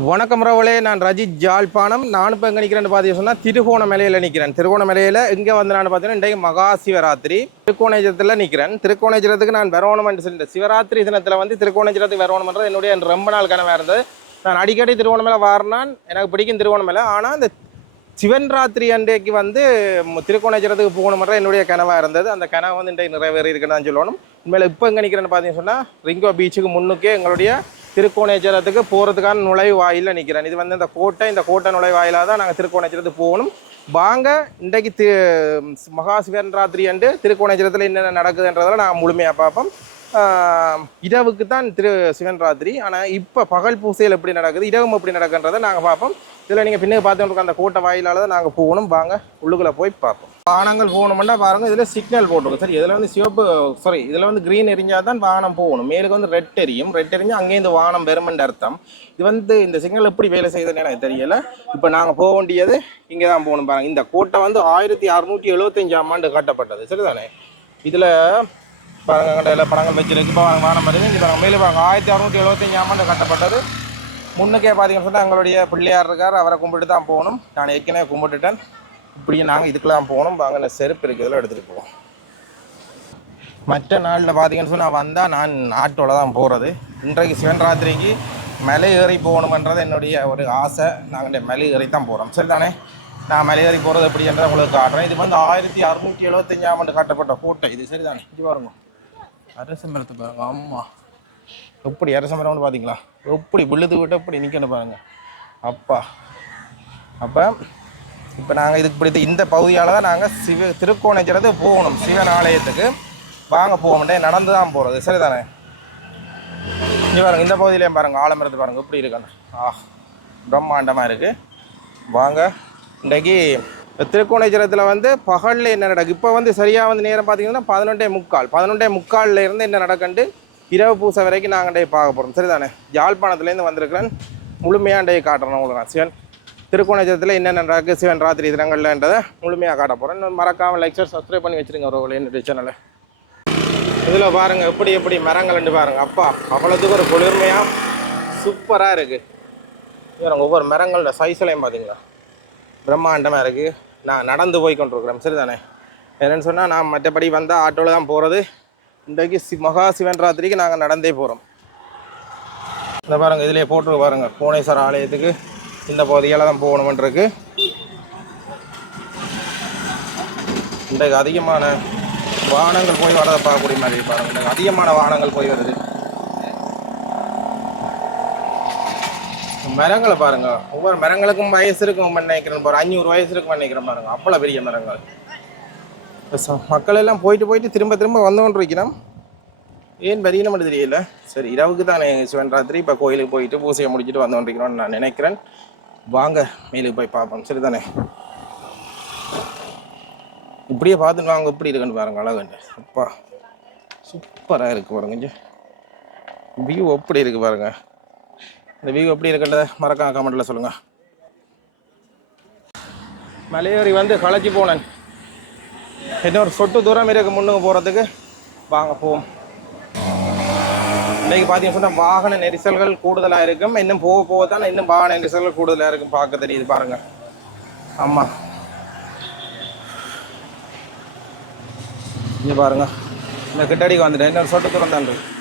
வணக்கம் ரவலே நான் ரஜித் ஜாழ்ப்பாணம். நான் இப்போ எங்கே நிற்கிறேன்னு பார்த்தீங்க சொன்னால் திருகோணமலையில் நிற்கிறேன் திருகோணமலையில் இங்கே வந்து நான் பார்த்தீங்கன்னா இன்றைக்கு மகா சிவராத்திரி. திருக்கோணேஜரத்தில் நிற்கிறேன் திருக்கோணேஜரத்துக்கு நான் வரணுமென்று சொல்லி சிவராத்திரி தினத்தில் வந்து திருக்கோணேஜரத்துக்கு வரணுமென்றது என்னுடைய ரொம்ப நாள் கனவாக இருந்தது. நான் அடிக்கடி திருவோணமலை வாரினான். எனக்கு பிடிக்கும் திருவோணமலை ஆனால் இந்த சிவன் ராத்திரி அன்றைக்கு வந்து திருக்கோணேஜரத்துக்கு போகணுமென்ற என்னுடைய கனவாக இருந்தது. அந்த கனவு வந்து இன்றைக்கு நிறைவேறி இருக்குன்னு தான் சொல்லணும். உண்மையில் இப்போ எங்கே நிற்கிறேன்னு பார்த்தீங்கன்னு சொன்னால் ரிங்கோ பீச்சுக்கு முன்னுக்கே எங்களுடைய திருக்கோணேச்சரத்துக்கு போகிறதுக்கான நுழைவாயிலில் நிற்கிறேன் இது வந்து இந்த கோட்டை இந்த கோட்டை நுழைவாயிலாக தான் நாங்கள் திருக்கோணேச்சரத்துக்கு போகணும். வாங்க இன்றைக்கு தி மகா சிவராத்திரி அன்று திருக்கோணேச்சரத்தில் என்னென்ன நடக்குதுன்றதெல்லாம் நாங்கள் முழுமையாக பார்ப்போம். இரவுக்கு தான் திரு சிவன் ராத்திரி ஆனால் இப்போ பகல் பூசையில் எப்படி நடக்குது இரவும் எப்படி நடக்குன்றதை நாங்கள் பார்ப்போம். இதில் நீங்கள் பின்னுக்கு பார்த்துட்டு அந்த கோட்டை வாயிலால் தான் நாங்கள் போகணும். வாங்க உள்ளுக்குள்ளே போய் பார்ப்போம். வாகனங்கள் போகணும்னா பாருங்க. இதில் சிக்னல் போட்டிருக்கும் சரி இதில் வந்து சிவப்பு சாரி இதில் வந்து க்ரீன் எரிஞ்சால் தான் வாகனம் போகணும். மேலுக்கு வந்து ரெட் எரியும். ரெட் எரிஞ்சு அங்கேருந்து வாகனம் பெருமென்ற அர்த்தம். இது வந்து இந்த சிக்னல் எப்படி வேலை செய்யுதுன்னு எனக்கு தெரியல. இப்போ நாங்கள் போக வேண்டியது இங்கே தான் போகணும் பாருங்க. இந்த கோட்டை வந்து ஆயிரத்தி அறுநூற்றி எழுபத்தஞ்சாம் ஆண்டு கட்டப்பட்டது. சரிதானே? இதில் பாருங்க கடையில் படங்கள் வச்சிருக்கு. இப்போ வானம் வருது. இங்கே பாருங்க மேலே பாருங்க ஆயிரத்தி அறுநூற்றி எழுபத்தஞ்சாம் ஆண்டு கட்டப்பட்டது. முன்னுக்கே பார்த்தீங்கன்னு சொன்னால் எங்களுடைய பிள்ளையார் இருக்கார். அவரை கும்பிட்டு தான் போகணும். நான் ஏற்கனவே கும்பிட்டுட்டேன். இப்படியே நாங்கள் இதுக்கெல்லாம் போகணும் வாங்க இந்த செருப்பு இருக்கிறதுல எடுத்துகிட்டு போவோம். மற்ற நாளில் பார்த்தீங்கன்னு சொன்னால் வந்தால் நான் ஆட்டோவில் தான் போகிறது இன்றைக்கு சிவன் ராத்திரிக்கு மலை ஏறி போகணுமன்றது என்னுடைய ஒரு ஆசை. நாங்கள் மலை ஏறி தான் போகிறோம் சரிதானே? நான் மலை ஏறி போகிறது எப்படின்றத உங்களுக்கு காட்டுறேன். இது வந்து ஆயிரத்தி அறுநூற்றி எழுபத்தஞ்சாம் ஆண்டு காட்டப்பட்ட கோட்டை. இது சரிதானே? இது பாருங்க. அரச மரத்தை பாருங்க. ஆமாம் எப்படி அரச மரம்னு பார்த்தீங்களா எப்படி விழுது விட்டு எப்படி நிற்கணும் பாருங்க. அப்பா. அப்போ இப்போ நாங்கள் இதுக்கு பிடித்த இந்த பகுதியால் தான் நாங்கள் சிவ திருக்கோணேஜரது போகணும். சிவன் ஆலயத்துக்கு. வாங்க போக நடந்து தான் போகிறது சரிதானே? இங்கே பாருங்கள் இந்த பகுதியிலையும் பாருங்கள் ஆலமரத்து பாருங்கள் எப்படி இருக்காங்க ஆ பிரம்மாண்டமாக இருக்குது வாங்க. இன்றைக்கு திருக்கோணேஜரத்தில் வந்து பகலில் என்ன நடக்கு இப்போ வந்து சரியாக வந்து நேரம் பார்த்தீங்கன்னா பதினொன்றே முக்கால். பதினொன்றே முக்காலில் இருந்து என்ன நடக்கண்டு இரவு பூசை வரைக்கும் நாங்கள் டே பார்க்க போகிறோம் சரிதானே? யாழ்ப்பாணத்துலேருந்து வந்திருக்கிறேன். முழுமையாக டே காட்டுறேன் உங்களுக்கு நான். சிவன் திருக்கோணேச்சரத்தில் என்னென்ன நடக்கு சிவன் ராத்திரி தினங்கள்ன்றதை முழுமையாக காட்ட போகிறேன் இன்னும் மறக்காமல் லைக் ஷேர் சப்ஸ்கிரைப் பண்ணி வச்சுருங்க ஒரு என்னுடைய சேனலை இதில் பாருங்கள் எப்படி எப்படி மரங்கள்னு பாருங்கள் அப்பா அவ்வளோத்துக்கு ஒரு குளிர்மையாக சூப்பராக இருக்குது ஒவ்வொரு மரங்களோட சைஸ்லையும் பார்த்தீங்களா பிரம்மாண்டமாக இருக்குது நான் நடந்து போய் கொண்டிருக்கிறேன் சரிதானே? என்னென்னு சொன்னால் நான் மற்றபடி வந்தால் ஆட்டோவில் தான் போகிறது இன்றைக்கு சி மகா சிவன் ராத்திரிக்கு நாங்கள் நடந்தே போகிறோம் இந்த பாருங்கள் இதிலே போட்டு பாருங்கள் கோணேஸ்வர ஆலயத்துக்கு. இந்த பகுதியால் தான் போகணுமென்றிருக்கு இன்றைக்கு அதிகமான வாகனங்கள் போய் வரதை பார்க்கக்கூடிய மாதிரி பாருங்க. இன்றைக்கு அதிகமான வாகனங்கள் போய் வருது. மரங்களை பாருங்க. ஒவ்வொரு மரங்களுக்கும் வயசு இருக்கும் நினைக்கிறேன் பாரு அஞ்சூறு வயசு இருக்கும் நினைக்கிறேன் பாருங்க. அவ்வளோ பெரிய மரங்கள். மக்கள் எல்லாம் போயிட்டு போயிட்டு திரும்ப திரும்ப வந்து இருக்கிறோம் ஏன் பெரிய மட்டும் தெரியல. சரி இரவுக்கு தானே சிவன் ராத்திரி. இப்போ கோயிலுக்கு போயிட்டு பூசையை முடிச்சுட்டு வந்து கொண்டிருக்கிறோம்னு நான் நினைக்கிறேன். வாங்க மேலுக்கு போய் பார்ப்போம். சரிதானே? இப்படியே பார்த்துட்டு வாங்க எப்படி இருக்குன்னு பாருங்க அழகுண்டு. அப்பா சூப்பராக இருக்குது பாருங்க வியூ எப்படி இருக்கு பாருங்க. இந்த வியூ எப்படி இருக்குன்றத மறக்காம கமெண்ட்டில் சொல்லுங்கள் மலையேறி வந்து களைச்சி போனேன். இன்னொரு சொட்டு தூரம் இருக்கு முன்னுக்கு போகிறதுக்கு வாங்க போவோம். இன்னைக்கு பார்த்தீங்கன்னு சொன்னால் வாகன நெரிசல்கள் கூடுதலாக இருக்கும். இன்னும் போக போக தான் இன்னும் வாகன நெரிசல்கள் கூடுதலாக இருக்கும் பார்க்க தெரியுது பாருங்க. ஆமாம் இங்கே பாருங்க. இந்த கிட்டடிக்கு வந்துட்டேன். இன்னொரு சொட்டு தூரம் தான் இருக்கு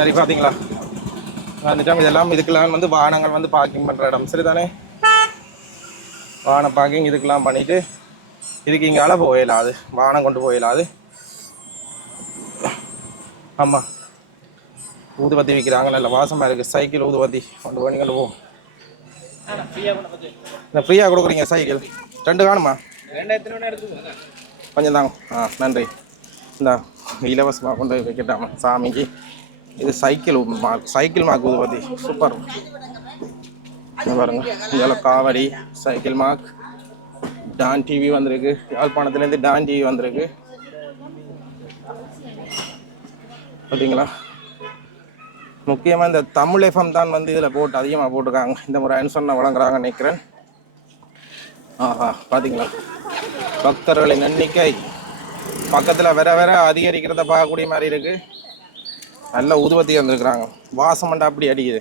சரி பார்த்தீங்களா வந்துட்டோம் இதெல்லாம் இதுக்கெல்லாம் வந்து வாகனங்கள் வந்து பார்க்கிங் பண்ணுற இடம். சரிதானே? வாகனம் பார்க்கிங் இதுக்கெல்லாம் பண்ணிட்டு இதுக்கு இங்கால போயிடலாது வாகனம் கொண்டு போயிடலாது ஆமாம் ஊதுபத்தி விற்கிறாங்க நல்ல வாசமாக இருக்குது சைக்கிள் ஊதுபத்தி. கொண்டு போய் கொண்டு போவோம் இந்த ஃப்ரீயாக கொடுக்குறீங்க சைக்கிள்? ரெண்டு காணுமா? கொஞ்சம் தாங்க. ஆ நன்றி. இந்த இலவசமாக கொண்டு போய் வைக்கட்டாமா சாமிக்கு. இது சைக்கிள் மார்க் சைக்கிள் மார்க் ஊதுபதி சூப்பர். பாருங்க. இதில் காவடி சைக்கிள் மார்க் டான் டிவி வந்திருக்கு. யாழ்ப்பாணத்துலேருந்து டான் டிவி வந்திருக்கு. பார்த்தீங்களா முக்கியமாக இந்த தமிழ் எஃப்எம் தான் வந்து இதில் போட்டு அதிகமாக போட்டிருக்காங்க. இந்த முறை சொன்ன வழங்குறாங்க நினைக்கிறேன் ஆஹா பார்த்தீங்களா பக்தர்களின் எண்ணிக்கை பக்கத்தில் வர வர அதிகரிக்கிறத பார்க்கக்கூடிய மாதிரி இருக்குது நல்ல உதுவத்தி வந்திருக்கிறாங்க. வாசம் மண்டா அப்படி அடிக்குது.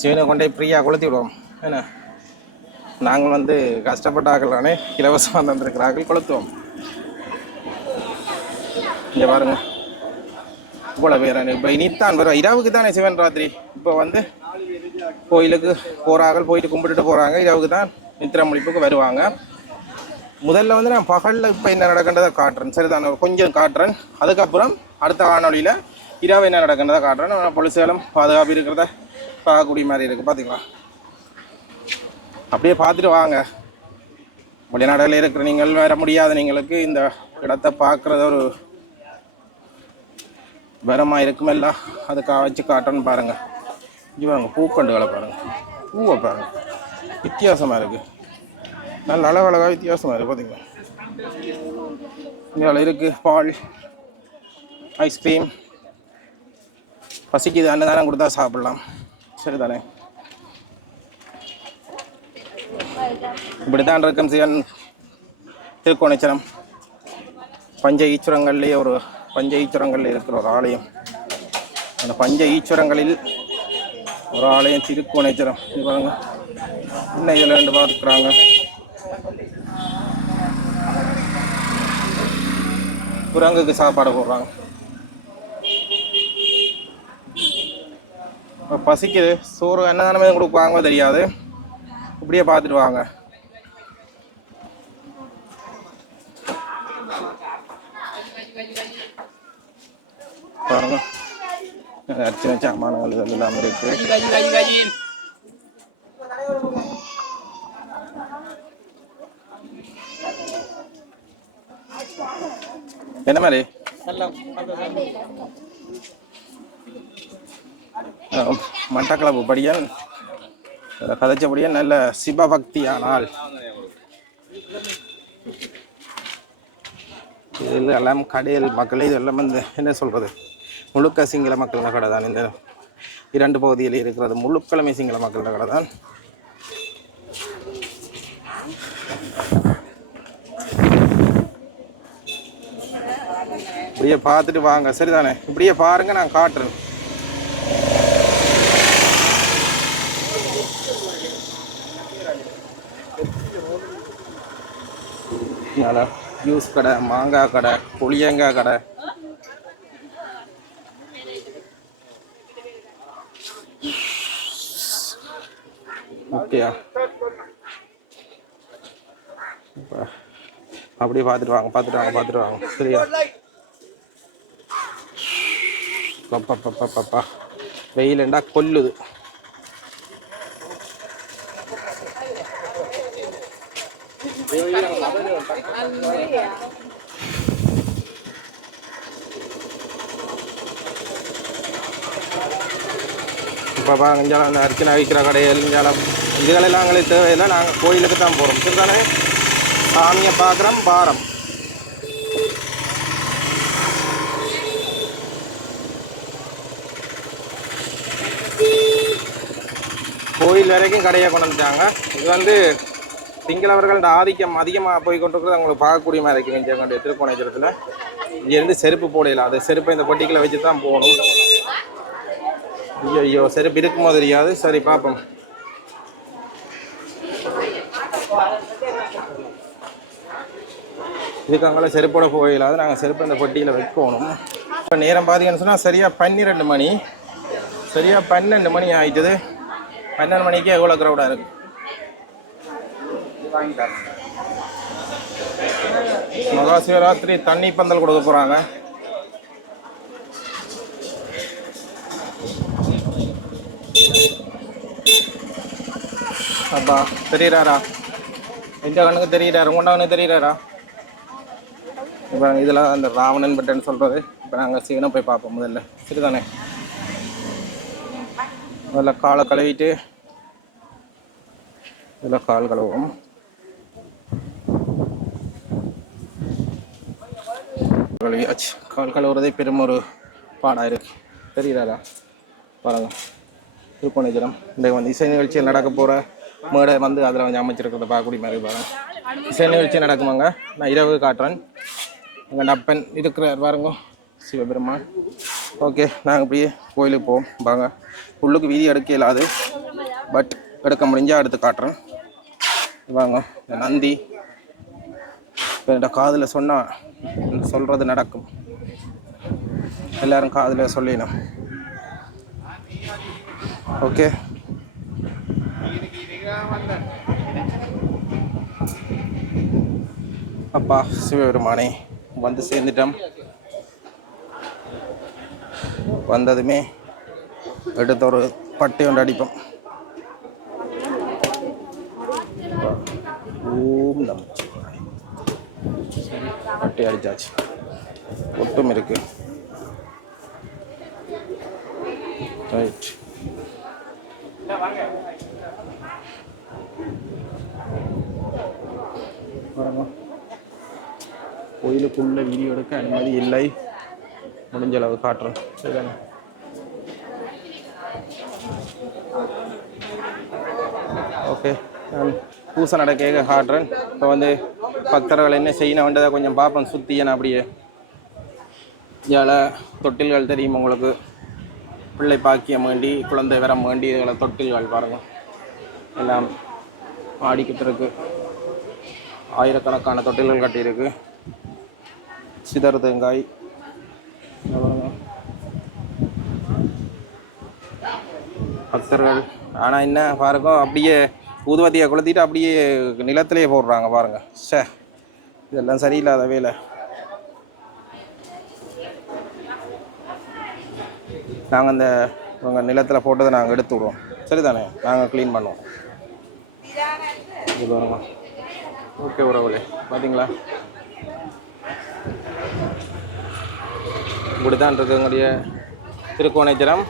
சீனை கொண்டே ஃப்ரீயாக கொளுத்தி விடுவோம். என்ன? நாங்கள் வந்து கஷ்டப்பட்டாக்கலானே இலவசமாக தந்திருக்கிறார்கள் கொளுத்துவோம். இங்கே பாருங்க. இவ்வளோ பேர் இப்போ இனித்தான் வரும் இரவுக்கு தானே சிவன் ராத்திரி? இப்போ வந்து கோயிலுக்கு போகிறார்கள் போயிட்டு கும்பிட்டுட்டு போகிறாங்க இரவுக்கு தான் நித்திர முடிப்புக்கு வருவாங்க. முதல்ல வந்து நான் பகலில் இப்போ என்ன நடக்கின்றதை காட்டுறேன். சரிதான்? கொஞ்சம் காட்டுறேன். அதுக்கப்புறம் அடுத்த காணொலியில் இரவு என்ன நடக்கின்றதை காட்டுறேன். நான் பொலிசுகளும் பாதுகாப்பு இருக்கிறத பார்க்கக்கூடிய மாதிரி இருக்குது பார்த்துக்கலாம் அப்படியே பார்த்துட்டு வாங்க. வெளிநாடுகளில் இருக்கிற நீங்கள் வர முடியாத நீங்களுக்கு இந்த இடத்தை பார்க்குறத ஒரு வரமாக இருக்குமெல்ல அதுக்காக வச்சு காட்டணும்னு பாருங்கள் இங்கே பாருங்கள் பூக்கண்டுகளை பாருங்கள் பூவை பாருங்கள் வித்தியாசமாக இருக்குது நல்ல அழகழகாக வித்தியாசமாக இருக்குது பார்த்தீங்களா இருக்குது பால் ஐஸ்கிரீம் பசிக்குது அன்னதானம் கொடுத்தா சாப்பிடலாம். சரிதானே? இப்படிதான் இருக்கும் சிவன் திருக்கோணேச்சரம் பஞ்ச ஈச்சுரங்கள்லேயே ஒரு பஞ்ச ஈச்சுரங்கள்ல இருக்கிற ஒரு ஆலயம். அந்த பஞ்ச ஈச்சுரங்களில் ஒரு ஆலயம் திருக்கோணேச்சரம் இது பாருங்க. இன்னும் இதில் ரெண்டு பார்த்துக்கிறாங்க குரங்குக்கு சாப்பாடு போடுறாங்க. பசிக்குது. சோறு என்ன கொடுப்பாங்களோ கொடுப்பாங்க தெரியாது. இப்படியே பார்த்துட்டு வாங்க. பாருங்க. அர்ச்சனை சாமான்கள் எல்லாமே இருக்கு. மாதிரி? மட்டக்களப்பு படியன் கதைச்சபடியால் நல்ல சிவபக்தியானால். இதில் எல்லாம் கடையில் மக்கள் இதெல்லாம் வந்து என்ன சொல்கிறது முழுக்க சிங்கள மக்கள் கடை தான் இந்த இரண்டு பகுதியில் இருக்கிறது முழுக்கிழமை சிங்கள மக்கள் கடை தான் இப்படியே பார்த்துட்டு வாங்க. சரிதானே? இப்படியே பாருங்க நான் காட்டுறேன். நல்லா ஜூஸ் கடை மாங்காய் கடை புளியங்காய் கடை. ஓகேயா? அப்படியே பார்த்துட்டு வாங்க பார்த்துட்டு வாங்க பார்த்துட்டு வாங்க. சரியா? பப்பா பப்பா வெயிலண்டா கொல்லுது. இப்போ பாருங்க அந்த அர்ச்சனை வைக்கிற கடைகள் இஞ்சாலம் இதுகளெல்லாம் எங்களுக்கு தேவையில்லை. நாங்கள் கோயிலுக்கு தான் போகிறோம் சரிதானே சாமியை பார்க்குறோம் பாரம். கோயில் வரைக்கும் கடையை கொண்டு வந்துட்டாங்க. இது வந்து சிங்களவர்களோட ஆதிக்கம் அதிகமாக போய் கொண்டிருக்கிறது. அவங்களுக்கு பார்க்கக்கூடிய மாதிரி இருக்குது இங்கே கொண்டு திருக்கோணேஸ்வரத்தில். இங்கேருந்து செருப்பு போடையில அது செருப்பை இந்த பொட்டிக்குள்ள வச்சு தான் போகணும். ஐயோ ஐயோ செருப்பு இருக்குமோ தெரியாது. சரி பார்ப்போம். இதுக்கு அங்கே செருப்போட போயிடாது நாங்கள் செருப்பு இந்த பொட்டியில் வைக்கணும். இப்போ நேரம் பார்த்தீங்கன்னு சொன்னால் சரியாக பன்னிரெண்டு மணி. சரியாக பன்னெண்டு மணி ஆகிட்டது பன்னெண்டு மணிக்கே எவ்வளோ க்ரௌடாக இருக்கும் மகா சிவராத்திரி தண்ணி பந்தல் கொடுக்க போகிறாங்க அப்பா தெரியுறாரா? எந்த கண்ணுக்கு தெரியுறாரு? உங்க கண்ணுக்கு தெரியுறாரா? இப்போ இதில் அந்த ராவணன் பட்டன் சொல்கிறது இப்போ நாங்கள் சீக்கிரம் போய் பார்ப்போம் முதல்ல. சரிதானே? முதல்ல காலை கழுவிட்டு இதில் கால் கழுவோம் கழுவியாச்சு. கால் கழுவுறதே பெரும் ஒரு பாடாக இருக்கு. தெரியுறாரா பாருங்க. திருப்பணிஜனம் இன்றைக்கு வந்து இசை நிகழ்ச்சியில் நடக்க போகிற மேடை வந்து அதில் வந்து அமைச்சிருக்கிறத பார்க்கக்கூடிய மாதிரி பாருங்கள் இசை நிகழ்ச்சி நடக்குமாங்க? நான் இரவு காட்டுறேன். எங்கள் அப்பன் இருக்கிறார் பாருங்க. சிவபெருமான். ஓகே நாங்கள் அப்படியே கோயிலுக்கு போவோம். வாங்க. உள்ளுக்கு வீதி எடுக்க இல்லாது பட் எடுக்க முடிஞ்சால் எடுத்து காட்டுறேன். வாங்க. நந்தி. என்னோட காதில் சொன்னால் சொல்கிறது நடக்கும். எல்லாரும் காதில் சொல்லிடணும். ஓகே. அப்பா சிவபெருமானே வந்து சேர்ந்துட்டோம். வந்ததுமே எடுத்த ஒரு பட்டி ஒன்று அடிப்போம். ஓம் நமச்சிவாய பட்டி அடிச்சாச்சு. ஒட்டும் இருக்கு. ரைட். கோயிலுக்குள்ள வீடியோ எடுக்க அனுமதி இல்லை. முடிஞ்ச அளவு காட்டுறேன் சரிதானே? ஓகே நான் பூசை நடக்க காட்டுறேன். இப்போ வந்து பக்தர்கள் என்ன செய்யணும் வேண்டதை கொஞ்சம் பார்ப்பேன் சுற்றி நான் அப்படியே ஏழை தொட்டில்கள் தெரியும் உங்களுக்கு? பிள்ளை பாக்கியம் வேண்டி குழந்தை வரம் வேண்டி இதில் தொட்டில்கள் பாருங்கள் எல்லாம் ஆடிக்கிட்டு இருக்கு. ஆயிரக்கணக்கான தொட்டில்கள் கட்டியிருக்கு. சிதறு தேங்காய் பக்தர்கள். ஆனால் என்ன பாருங்க அப்படியே ஊதுவத்தியை கொளுத்திட்டு அப்படியே நிலத்திலே போடுறாங்க பாருங்க. சே இதெல்லாம் சரியில்லாத வேலை. நாங்கள் அந்த உங்கள் நிலத்தில் போட்டதை நாங்கள் எடுத்து விடுவோம் சரிதானே? நாங்கள் க்ளீன் பண்ணுவோம். இது பாருங்க. ஓகே உறவுகளே. பார்த்தீங்களா இப்படி தான் இருக்கு திருக்கோணேச்சரம்.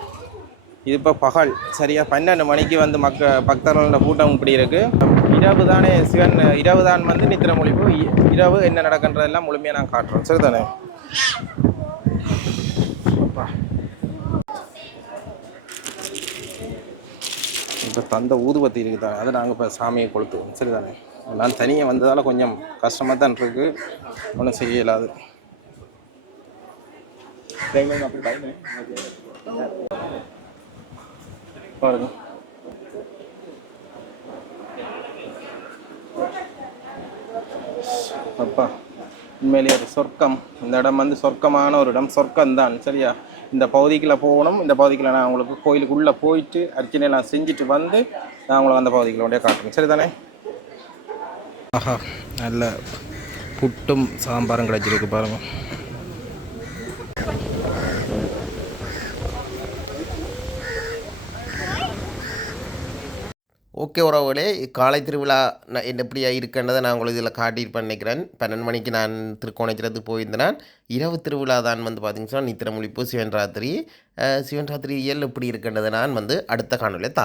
இது இப்போ பகல் சரியாக பன்னெண்டு மணிக்கு வந்து மக்க பக்தர்களோட கூட்டம் இப்படி இருக்குது இரவு தானே சிவன் இரவு தான் வந்து நித்திர மொழிப்பு. இ- இரவு என்ன நடக்கின்றதெல்லாம் முழுமையாக நான் காட்டுறோம் சரி தானே இப்போ தந்த ஊதுபத்தி இருக்குதானே அதை நாங்கள் இப்போ சாமியை கொளுத்துவோம். சரிதானே? நான் தனியாக வந்ததால் கொஞ்சம் கஷ்டமாக தான் இருக்குது ஒன்றும் இயலாது பாருங்க அப்பா உண்மையிலேயே ஒரு சொர்க்கம். இந்த இடம் வந்து சொர்க்கமான ஒரு இடம். சொர்க்கம் தான் சரியா? இந்த பகுதிக்குள்ள போகணும். இந்த பகுதிக்குள்ள நான் உங்களுக்கு கோயிலுக்குள்ளே போயிட்டு அர்ச்சனையெல்லாம் செஞ்சுட்டு வந்து நான் உங்களுக்கு அந்த பகுதிக்குள்ள கொண்டே காட்டுறேன். சரிதானே? ஆஹா நல்ல புட்டும் சாம்பாரும் கிடைச்சிருக்கு பாருங்க. ஓகே உறவுகளே காலை திருவிழா நான் என்ன எப்படியா இருக்குன்றதை நான் உங்களுக்கு இதில் காட்டியிருப்பேன் நினைக்கிறேன் பன்னெண்டு மணிக்கு நான் திருக்கோணேச்சரத்துக்கு போயிருந்தேன். இரவு திருவிழா தான் வந்து பார்த்தீங்கன்னா சொன்னால் நித்திரமுழிப்பு சிவன் ராத்திரி சிவன் ராத்திரி இயல் எப்படி இருக்குன்றதை நான் வந்து அடுத்த காணொலியை தா